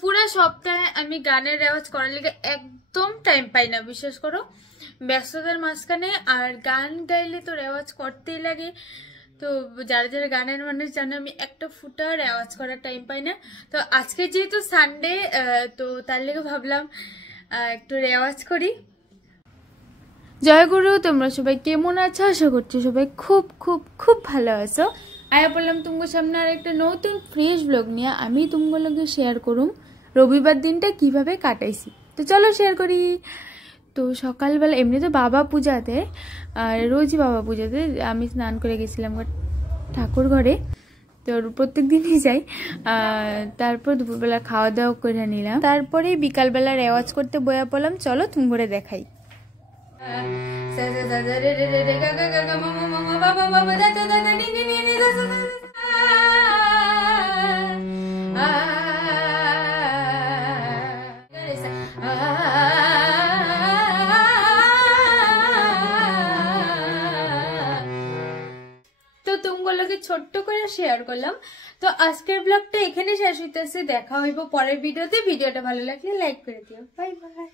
পুরো সপ্তাহে আমি গানের রেওয়াজ করার লিগে একদম টাইম পাই না, বিশ্বাস করো, ব্যস্ততার মাঝখানে। আর গান গাইলে তো রেওয়াজ করতেই লাগে। তো যারা যারা গানের মানুষ জানে আমি একটা ফুটা রেওয়াজ করার টাইম পাই না। তো আজকে যেহেতু সানডে, তো তার লেগে ভাবলাম একটু রেওয়াজ করি। জয়গুরু, তোমরা সবাই কেমন আছো? আশা করছি সবাই খুব খুব খুব ভালো আছো। আয়া বললাম তোমার সামনে আর একটা নতুন ফ্রেশ ব্লগ নিয়ে আমি তোমার লগে শেয়ার করুম রবিবার দিনটা কিভাবে কাটাইছি। তো চলো শেয়ার করি। তো সকালবেলা এমনি তো বাবা পূজাতে, আর রোজই বাবা পূজাতে আমি স্নান করে গেছিলাম ঠাকুর ঘরে, তো প্রত্যেক দিনই যাই। তারপর দুপুরবেলা খাওয়া দাওয়া করে নিলাম, তারপরে বিকালবেলা রেওয়াজ করতে বয়া পড়লাম। চলো তুমি করে দেখাই। তো তোমাগুলোকে ছোট্ট করে শেয়ার করলাম। তো আজকের ব্লগটা এখানে শেষ হইতেছে, দেখা হইব পরের ভিডিওতে। ভিডিওটা ভালো লাগলে লাইক করে দিও। Bye bye.